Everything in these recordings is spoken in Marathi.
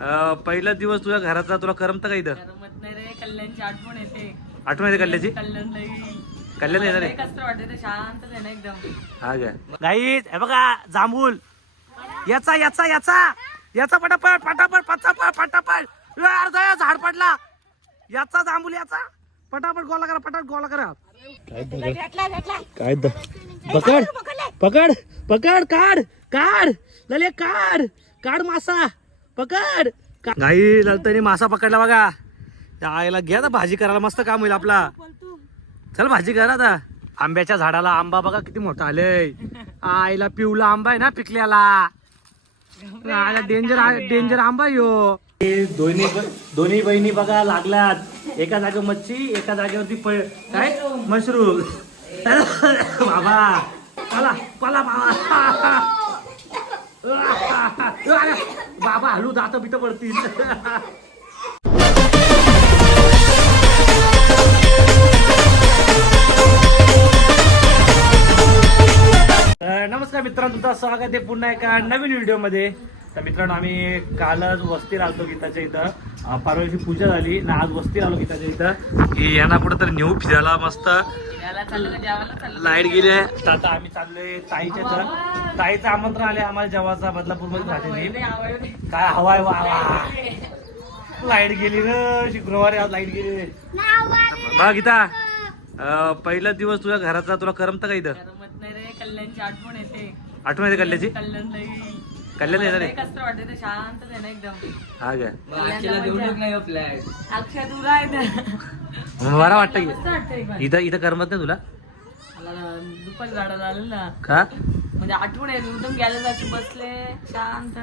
अं, पहिला दिवस तुझ्या घराचा तुला करमतं का इथं? करमत नाही रे कल्याणची आठवण येते. आठवण येते कल्ल्याची कल्याण लई कल्याण येणार आहे. कसं वाटते शांत आहे ना एकदम. हा काय गाईज हे बघा जांभूल याचा याचा याचा. याचा पटापट पटापट पटापट पटापट. ए, अर्धा या झाड पडला. याचा जांभूल याचा. पटापट गोला करा पटापट गोला करा. काय दगड- काय द- पकड पकड पकड काढ काढ. लले काढ. काढ मासा. पकड. गाई ललतानी मासा पकडला बघा. त्या आईला घ्या ना भाजी करायला मस्त काम होईल आपला. चल भाजी करा आता. आंब्याच्या झाडाला आंबा बघा किती मोठा आलंय आईला पिवला आंबा आहे ना पिकल्याला. आईला डेंजर डेंजर आंबा ह्यो हे. दोन्ही दोन्ही बहिणी बघा लागल्यात. एका जागेवर मच्छी एका जागेवरती प- काय? मशरूम. बाबा. पला पला बाबा. बाबा हलू दात बिट पडतील. तर नमस्कार मित्रांनो तुमचं स्वागत आहे पुन्हा एका नवीन व्हिडिओमध्ये. तर मित्रांनो आम्ही कालच वस्तीला आलतो गीताच्या इथं. परवाची पूजा झाली ना आज वस्तीला आलो गीताच्या इथं. की यांना कुठं तरी नेऊ फिरायला मस्त. लाइट गेली तर आता आम्ही चाललोय ताईच्या इथं. ताईचं आमंत्रण आले आम्हाला जेवाचा बदलापूरमध्ये राहते लई आवडलं. काय हवाय वा लाइट गेली. र शुक्रवारी आज लाइट गेली बघ गीता. पहिला दिवस तुझ्या घराचा तुला करमतं का इथं? रे कल्याणची आठवण येते. आठवण येते कल्ल्याची कल्याण येणार आहे. कसं वाटते शांत आहे ना एकदम. हा काय? अक्षय तुला आहे ना. मग बरं वाटतं मस्त की वाटतं एक बार. इथं इथं करमत नाही तुला? मला दुपारी झाडाला ना. का? म्हणजे आठवण आहे एकदम गेले असे बसले शांत.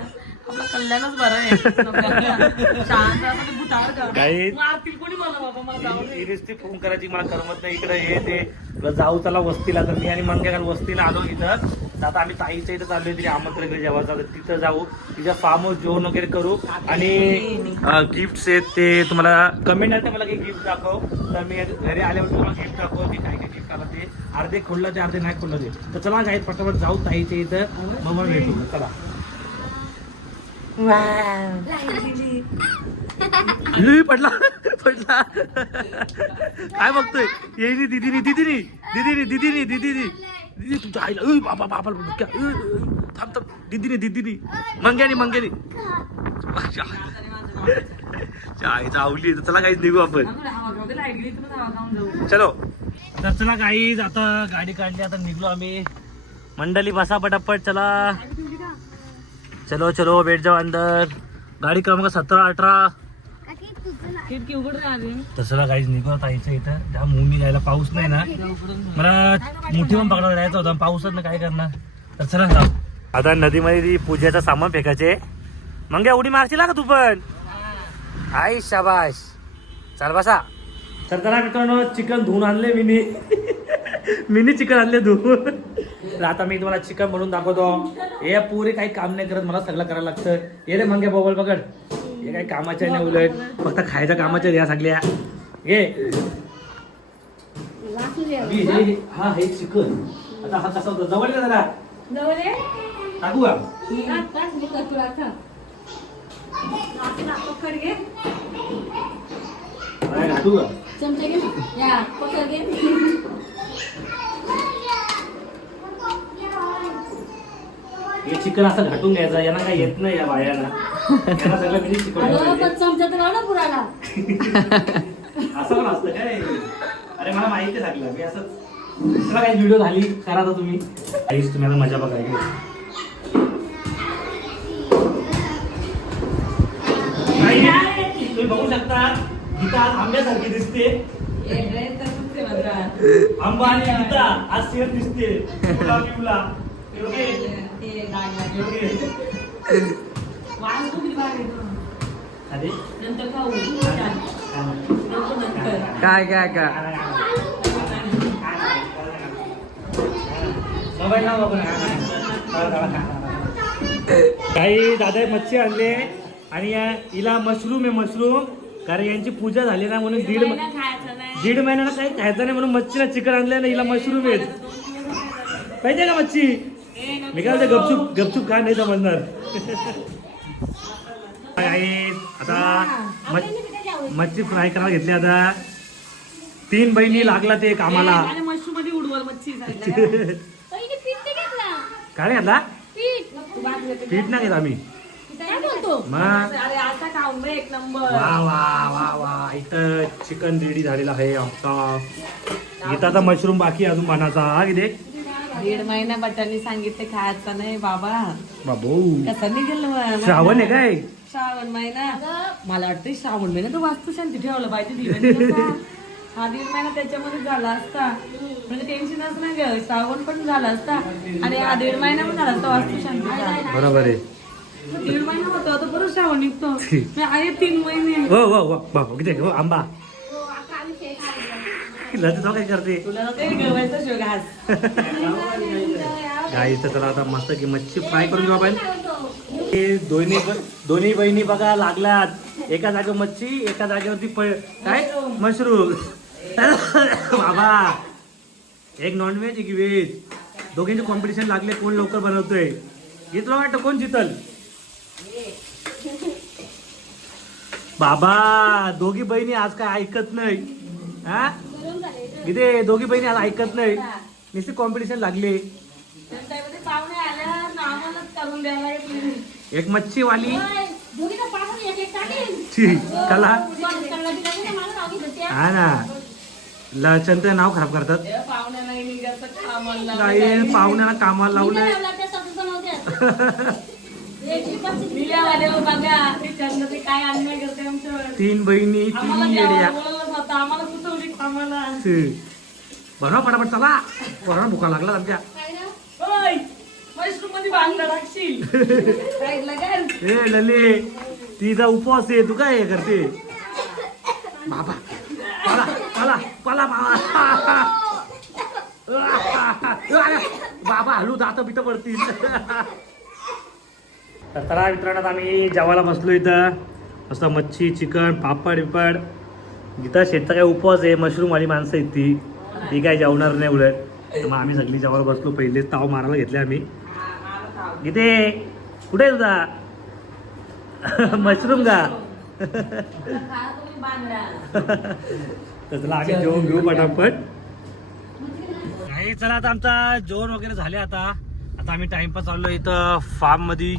आपलं कल्याणच बरं आहे. शांत असं ते मारतील कोणी मला बाबा मला जाऊ दे. ती फोन करायची मला करमत नाही. इकडे हे ते तुला जाऊ चला वस्तीला. तर मी आणि मनगे काल वस्तीला आलो इथं. तर आता आम्ही ताईच्या इथं चाललोय तिथे आमंत्रण केलं तर तिथं जाऊ. तिच्या फार्म हाऊस जेवण वगैरे करू. आणि गिफ्ट आहेत ते तुम्हाला कमेंट आलं मला काही गिफ्ट दाखव. तर मी घरी आल्यावर तुम्हाला गिफ्ट दाखव ते काय काय गिफ्ट आलं ते. अर्धे खोललं ते अर्धे नाही खोललं ते. तर चला काय पटापट जाऊ ताईच्या इथं. मग मग भेटू. चला. लुई पडला. पडला. काय बघतोय? येईनी दिदीनी दिदीनी. दिदीनी दिदीनी दिदीनी. दिदी तुमच्या आईला उई बाबा बाबा बुक्या थांब थांब. दिदीनी दिदीनी. मंग्यानी मंग्यानी. आईचा आवली चला काहीच निघू आपण. चलो. तर चला काहीच आता गाडी काढली आता निघलो आम्ही. मंडळी बसा पटापट चला. चलो चलो बैठ जाओ अंदर. गाडी क्रमांक सतरा अठरा. खिडकी उघड राहते तसं काहीच निघत आईचं इथं. ज्या मुंबई जायला पाऊस नाही ना मला मोठी पण पकडायला जायचं होतं पाऊसच ना काय करणार? तर चला जाऊ. आता नदीमध्ये ती पूजेचं सामान फेकायचे. मग काय उडी मारशील ना का तू पण? आई शाबाश चल बसा. तर चला मित्रांनो चिकन धुवून आणले मिनी. मिनी चिकन आणले धुवून. तर आता मी तुम्हाला चिकन बनवून दाखवतो. हे पुरे काही काम नाही करत मला सगळं करायला लागतं. ये रे मंगे बोबल पकड. हे काही कामाच्या नाही उलट. फक्त खायच्या कामाच्या या सगळ्या. घे हे- हे- हे- हा हे चिकन. आता हा कसा होता? जवळ ये जरा. टाकू का? अरे, टाकू का? हे चिकन असं घाटून घ्यायचं यांना काही येत नाही या बायांना यांना सगळं मी शिकवलं असं पण असतं काय अरे मला माहिती सांगलं मी असं चला काही व्हिडिओ झाली करा तर तुम्ही काहीच तुम्ही आता मजा बघा गीता आज आंब्यासारखी दिसते. आंबा आणि गीता आज सेम दिसते. पिवला पिवला योगे, योगे. अरे? नंतर खाऊ. काय? काय काय काही दादा मच्छी आणले. आणि या हिला मशरूम आहे मशरूम. कारण यांची पूजा झाली ना म्हणून दीड म- खायचं नाही. दीड महिन्याला काही खायचं नाही म्हणून मच्छीला चिकन आणलं ना हिला मशरूम आहेत. पाहिजे का मच्छी? मी काय म्हणते, गपचूप गपचूप काय नाही समजणार. आता मच- मच्छी फ्राय करायला घेतली आता. तीन बहिणी लागला ते कामाला. काय घातला? पीठ. पीठ नाही घेत आम्ही. काय बोलतो? मग? अरे आता खाऊन बे एक नंबर? वा वा वा वा. इथं चिकन रेडी झालेला आहे आमचा. इथं आता मशरूम बाकी अजून बनाचा हा किती दीड महिना बटाणी सांगितले खायचं नाही बाबा. बाबू. कसं निघेल? श्रावण आहे काय? श्रावण महिना. मला वाटतं श्रावण महिना तर वास्तू शांती ठेवलं पाहिजे. हा दीड महिना त्याच्यामध्ये झाला असता. म्हणजे टेन्शनच नाही श्रावण पण झाला असता. आणि हा दीड महिना पण झाला असता वास्तू शांतीचा. बरोबर आहे. दीड महिना होतो आता परत श्रावण निघतो. मी आहे तीन महिने. हो हो हो. बाबू किती हो आंबा. काय करते? गाईचं तर आता मस्त की मच्छी फ्राय करून घेऊ आपण. हे दोन्ही दोन्ही बहिणी बघा लागलात एका जागेवर मच्छी एका जागेवरती प काय? मशरूम. बाबा एक नॉनव्हेज एक व्हेज दोघांचे कॉम्पिटिशन लागले कोण लवकर बनवतोय? हे तुला वाटतं कोण जितल? बाबा दोघी बहिणी आज काय ऐकत नाही. हा? इथे दोघी बहिणी आज ऐकत नाही. नुसते कॉम्पिटिशन लागले. एक मच्छीवाली. दोघीला पाठवून एक एक टाकेल छी, कला. हा ना. लचनचं नाव खराब करतात. पाहुण्याला कामाला लावले तीन बहिणी तीन येड्या. बनवा पटापट चला. कोरोना भुका लागला आमच्या. ए लले तिचा उपवास आहे तू काय हे करते? बाबा पाला पाला पाला बाबा. बाबा हलू दात बित पडतील. तर चला मित्रांनो आम्ही जेवायला बसलो इथं. असं मच्छी चिकन पापड बिपड. इथं शेतचा काय उपवास आहे मशरूम वाली माणसं आहेत ती. ती काय जेवणार नाही उलट. मग आम्ही सगळी जेवायला बसलो पहिले ताव मारायला घेतले आम्ही. इथे कुठे तुझा? मशरूम का? तर चला आम्ही जेवण घेऊ पटापट. नाही चला आता आमचा जेवण वगैरे झाले आता. आता आम्ही टाइमपास चाललो इथं फार्ममध्ये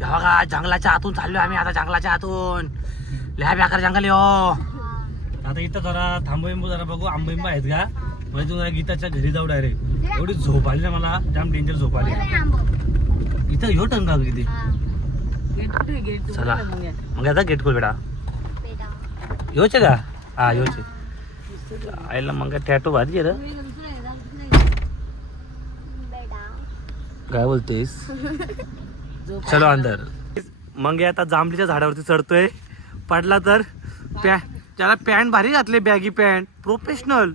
हे बघा जंगलाच्या आतून चाललोय आम्ही आता जंगलाच्या आतून. लय बेकार जंगल आहे हो. आता इथं जरा थांबू जरा बघू. आंबिंबा आहेत का? म्हणजे तू जरा गीताच्या घरी जाऊ डायरेक्ट एवढी झोप आली ना मला. जाम डेंजर झोप आली. इथं ह्यो टन का किती? गेट कुठे गेट चला. मग आता गेट खोल बेटा. बेटा. योचे का? हा योचे. आईला मग टॅटो भारी आहे. काय बोलतेस? चलो अंदर. मग आता जांभळीच्या झाडावरती चढतोय. पडला तर पॅ त्याला पॅन्ट भारी घातले बॅगी पॅन्ट. प्रोफेशनल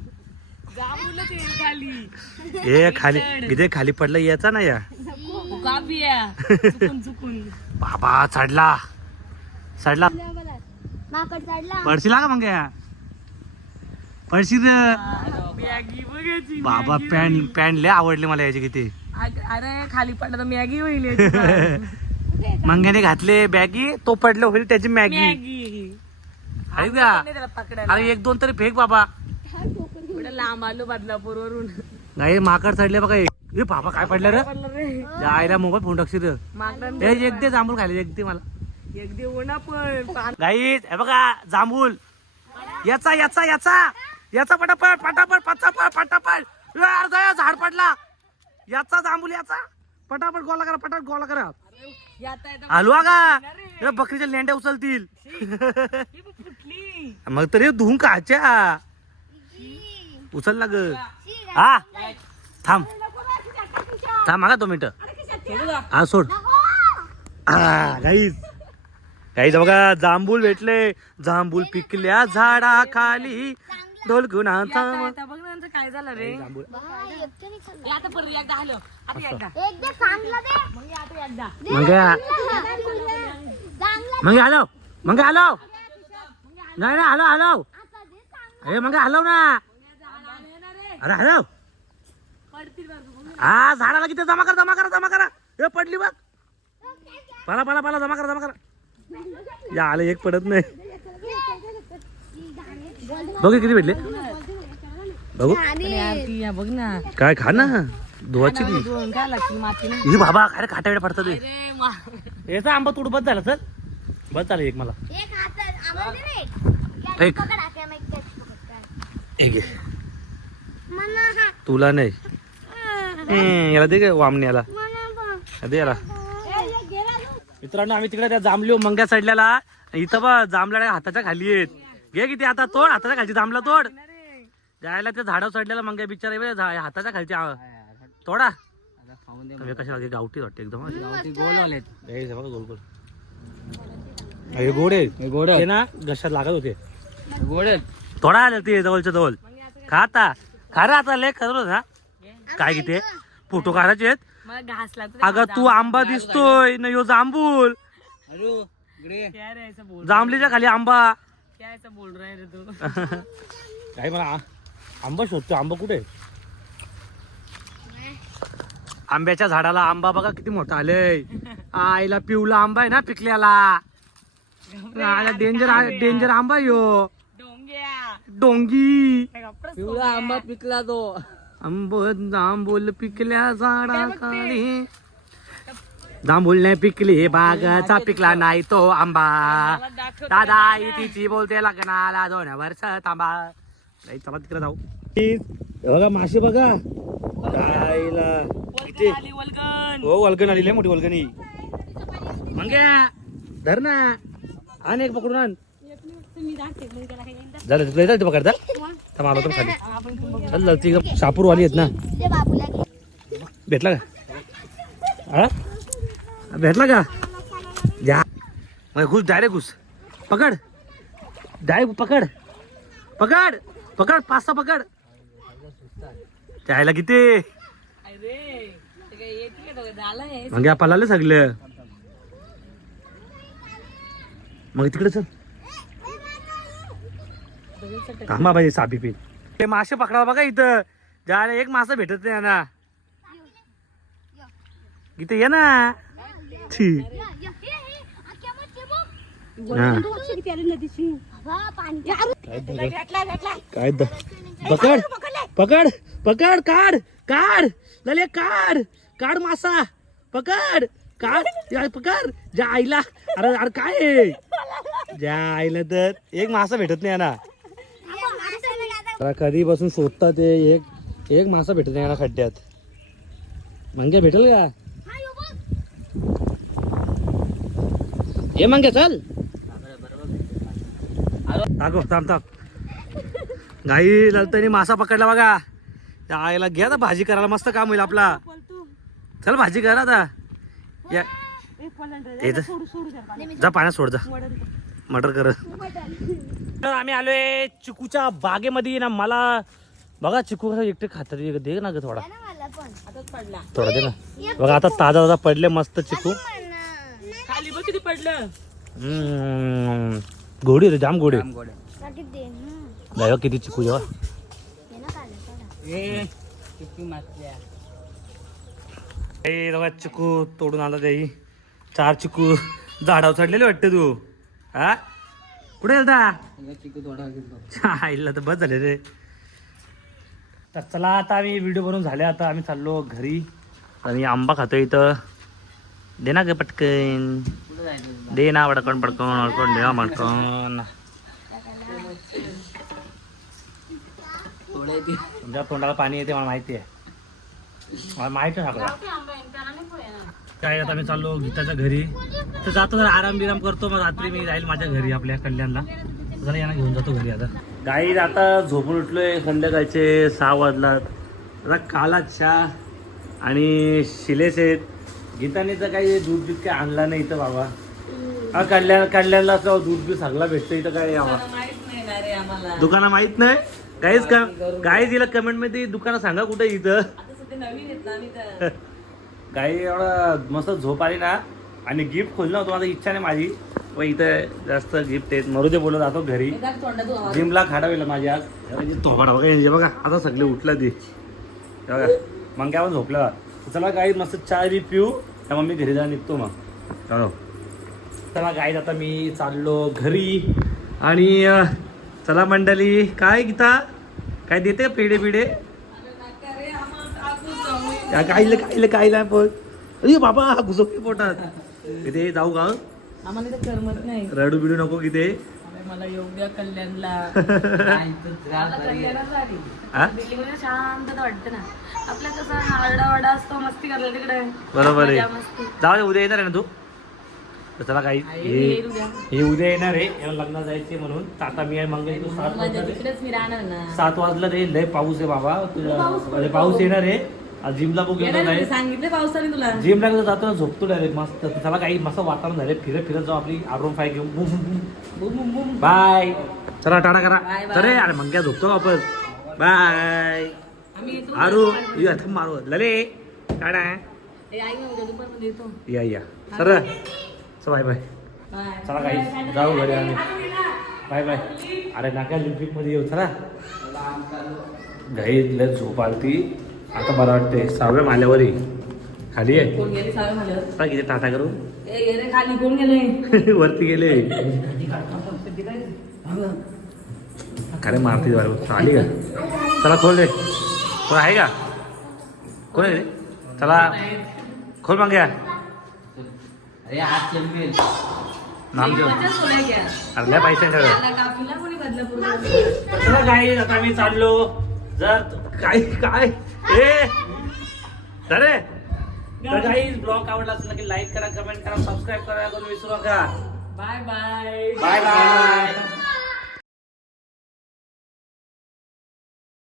हे खाली इथे खाली पडला याचा ना या. बाबा चढला. चढला. माकड चढला. पडशील का मग या? पडशील बाबा पॅन्ट पॅन्ट लय आवडले मला याचे किती. अरे खाली पडला तर मॅगी होईल. मंग्याने घातले बॅगी तो पडलं होईल त्याची मॅगी. मॅगी. आहे का अरे एक दोन तरी फेक बाबा. लांब आलो बदलापूर वरून नाही माकड चढले बघा ए बाबा काय पडलं रे? आईला मोबाईल फोन टाकशील. एक दे जांभूळ खाली एक दे मला. एक देऊ ना पण. हे बघा जांभूळ. याचा याचा याचा. याचा पटापट पटापट पटापट. पटापट झाड पडला. याचा जांभूळ याचा? पटापट गोला करा पटापट गोला करा. हलवा का? ए, बकरीच्या लेंड्या उचलतील. ही बघ फुटली मग तरी धुवून काच्या उचल ना ग. हा? थांब. थांब मागा दोन मिनिटं? हा सोड. हा गाईज गाईज बघा जांभूळ भेटले. जांभूळ पिकल्या झाडा खाली ढोल गुणाचा काय झालं रे? हे आता परत एकदा आलो आता एकदा. एकदा चांगला दे. मग हे आता एकदा. मग चांगला मग हॅलो. मग हॅलो. नाही ना हॅलो हॅलो. अरे मग हॅलो ना. अरे हॅलो. हा झाडाला किती जमा करा जमा करा जमा करा. हे पडली बघ. पाला पाला पाला जमा करा जमा करा. या आलं एक पडत नाही. बघू किती भेटले. बघू. आणि यार ती या बघ ना. काय खा ना? धुवाची ती. दोन काय लागतील माती ना. ही बाबा काय खाटा वेळ पडतात अरे मा याचा आंबा तुड बस झाला सर बस झालं एक मला. एक हातात आम्हाला दे रे. एक. पकड हात, मग एक त्याची पकड काय. एक घे. मना हा. तुला नाही. हम्म, याला दे का वामण्याला मना बा. दे याला. मित्रांनो आम्ही तिकडे त्या जांभली मंग्या चढल्याला इथं बा जांभल्या हाताच्या खाली आहेत. घे किती आता तोड हाताच्या खालची जांभला तोड. जायला त्या झाडावर चढलेला मंग्या बिचारा हाताच्या खालची हे कशा लागे गावठी वाटते एकदम. गोल गोल हे गोड आहे गोड ते ना घशात लागत होते. गोड थोडा आले ते जवळच्या जवळ. खा आता. खा रे आता लेख खरं ना काय किती फोटो काढायचे आहेत. लागतो अगं तू आंबा दिसतोय. न यो जांभूल अरे इकडे क्या रे ऐसा बोल जांभलीच्या खाली आंबा. क्या बोल तू? काय मला आ- आंबा शोधतो आंबा कुठे? आंब्याच्या झाडाला आंबा बघा किती मोठा आलंय. आईला पिवला आंबा आहे ना पिकल्याला. आईला डेंजर डेंजर आंबा यो. डोंग्या. डोंगी. पिवळा आंबा पिकला तो. आंब जांभूल पिकल्या झाडा खाली जांभूल नाही पिकली बागाचा पिकला नाही तो आंबा. दादा तिची बोलते लग्नाला दोन वर्ष थांबा. नाही चला तिकडे जाऊ. बघा मासे बघा. कायला किती हो वल्गन आली लय मोठी वल्गनी मंग्या धर ना. आण एक पकडून आण. झालं तुला येतात पकडता थांब आलो तर खाली. चल चल ती शापूरवाली आहेत ना. ते बाबूला घे. भेटला का? हा? भेटला का? जा मग घुस डायरेक्ट घुस. पकड. डायरेक्ट पकड. पकड. पकड पाच सहा पकड. त्याला किती? हे. मग या पलाले सगळं. मग तिकडे चल. थांबा पाहिजे सापी पी. ते मासे पकडा बघा इथं. ज्याला एक मासा भेटत नाही ना इथे ये ना. छी. काय पकड पकड पकड काढ काढ. लले काढ काढ मासा. पकड काढ. या, पकड. ज्या आईला अरे अरे काय? ज्या आईला तर एक मासा भेटत नाही ना. बसून शोधतात ते एक एक मासा भेटत नाही ना खड्ड्यात. मंग्या भेटेल का? हा, यो मंग्या चल. दाखव थांब थांब. गाई ललतानी मासा पकडला बघा. त्या आईला घ्या ना भाजी करायला मस्त काम होईल आपला. चल भाजी करा आता. या. जा. पाण्यात सोड जा. मटर कर. आम्ही आलोय चिकूच्या बागेमध्ये. ना मला बघा चिकू कसं एकटे खातात. दे ना ग थोडा. थोडा दे ना. बघा आता ताजा ताजा पडले मस्त चिकू. खाली बघ किती पडलं. गोडी होते जाम गोडी. जाय किती चिकू जेव्हा. ए किती मासल्या ए बघा चिकू तोडून आला त्याही चार चिकू झाडावर चढलेले वाटते तू. हा? कुठे गेलता? चिकू थोडा घेतलो आईला तर बस झाले रे. तर चला आता आम्ही व्हिडिओ बनवून झाले. आता आम्ही चाललो घरी. आणि आंबा खातो इथं. दे ना ग पटकन. कुठं जायचं दे ना पटकन पटकन तुमच्या तोंडाला पाणी येते मला माहिती आहे. मला माहिती आहे सगळं. काय आता मी चाललो गीताच्या घरी. तर जातो जरा आराम बिराम करतो. मग रात्री मी जाईल माझ्या घरी आपल्या कल्याणला. जरा यांना घेऊन जातो घरी आता. गाई आता झोपून उठलोय संध्याकाळचे सहा वाजलात. आता कालात चहा आणि शिलेस आहेत. गीताने तर काही दूध बीत काही आणला नाही इथं बाबा. हा कल्याण कल्याणला असं दूध बी सगळा भेटतं इथं काय आम्हाला. दुकानं माहीत नाही? काहीच का काही दिलं कमेंटमध्ये दुकानं सांगा कुठे इथं. काही एवढा मस्त झोप आली ना आणि गिफ्ट खोललं होतं माझी इच्छा नाही माझी. व इथं जास्त गिफ्ट आहेत. मरू दे बोलत जातो घरी. जिमला खाडावेल माझी आज. थोबाडा बघा बघा आता सगळे उठला ते. बघा मग काय आपण झोपला. चला काही मस्त चहा बी पिऊ. त्या मग मी घरी जा निघतो मग. चलो चला गाईज आता मी चाललो घरी. आणि चला मंडळी काय गीता? काय देते पेढे पिढे गाईला गाईला पण अरे बाबा हा घुसवते पोटात. इथे जाऊ का आम्हाला इथं करमत नाही. रडू बिडू नको किती अरे मला योग्य कल्याणला मला. कल्याणच आली हा? दिल्लीमध्ये शांतता वाटते ना. आपल्या कसं आरडा वाडा असतो मस्ती करतो तिकडे. बरोबर मजा आहे मस्ती. जाऊ दे उद्या येणार आहे ना तू? तर चला काही आई हे येईल उद्या. हे उद्या येणार आहे. याला लग्नात जायचे म्हणून. तर आता मी आहे मंगल तू सात माझ्या वाजता तिकडेच मी राहणार ना. सात वाजलं रे. लय पाऊस आहे बाबा. अरे पाऊस येणार आहे. जिमला नाही सांगितले पावसाने तुला. जिमला कसं जातो ना झोपतो डायरेक्ट मस्त. त्याला काही मस्त वातावरण झालं फिरत फिरत जाऊ आपली आरोन फाय घेऊन. बुम बुम बुम. बुम बुम बुम. बाय चला टाटा करा. अरे अरे मंग्या झोपतो का आपण? बाय आरू ये आता मारू. लले. टाटा. या या. सर. चल बाय बाय बाय चला काही जाऊ घरी आम्ही. बाय बाय अरे नाका लिम्पिकमध्ये येऊ चला. घाई झोप आलती. आता बरं वाटते सहाव्या माल्यावरही खाली आहे कोण गेले झालं किती टाटा करू. ए ये रे खाली. कोण गेले वरती गेले. खरे मारती बरोबर आली का? चला खोल रे. कोण आहे का? कोण आहे रे? चला खोल मग घ्या अरे आज चंपेल नाम देऊ मजाच बोलाय क्या अरे लय पैसे कापीला कोणी बदलापूर चला काय आता मी चाललो. जर काय काय? अरे तर काही ब्लॉग आवडला असेल की लाईक करा कमेंट करा सबस्क्राईब करा करून विसरू नका. Bye bye bye bye